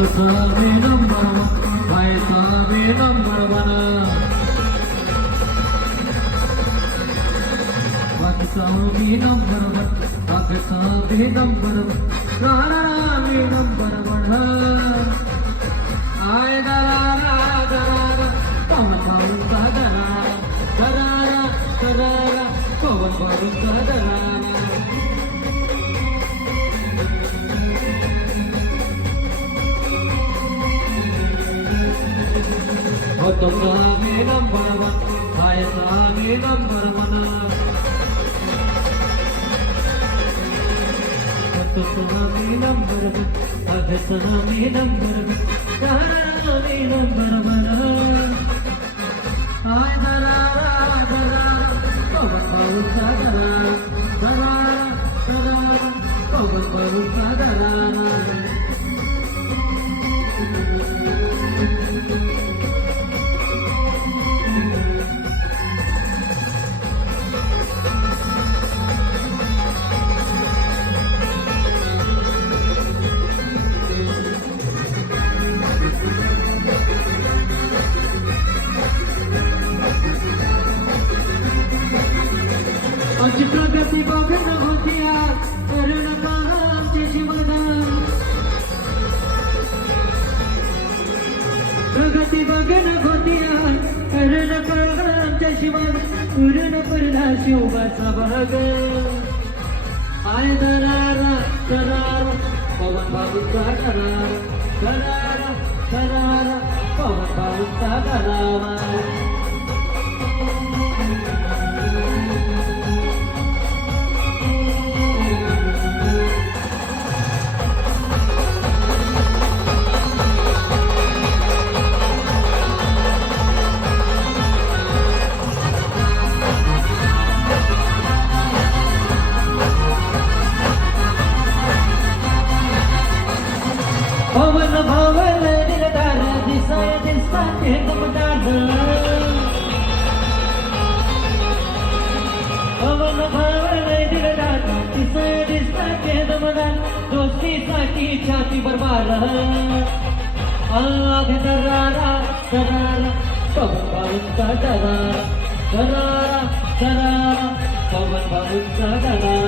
हाताचा मी number one, पायाचा मी number one, बाकीचा मी नंबर वन, बाकीचा मी नंबर वन, राहणारा मी नंबर वन. आय दरारा दरारा पवन भाऊंचा दरारा, दरारा दरारा पवन भाऊंचा दरारा. हाताचा मी नंबर वन, पायाचा मी नंबर वन, हाताचा मी नंबर वन, पायाचा मी नंबर वन, राहणारा मी नंबर वन. आय दरारा दरारा पवन भाऊंचा दरारा, दरारा दरारा पवन भाऊंचा दरारा. आमची प्रगती बघणं होत्या करण आमचे शिवदान, प्रगती बघणं होत्या करण आमच्या शिवान, पूर्ण पडला शिवबाचा भाग. आय दरारा दरारा पवन भाऊंचा दरारा, दरारा दरारा पवन भाऊंचा दरारा. पवन भावल दिलदार दिसाय दिसताते दमदार, पवन भावल दिलदार दिसाय दिसताते दमदार, दोस्तीसाठी छाती बरबार. आग दरारा दरारा पवन भाऊंचा दरारा, दरारा दरारा पवन भाऊंचा दरारा.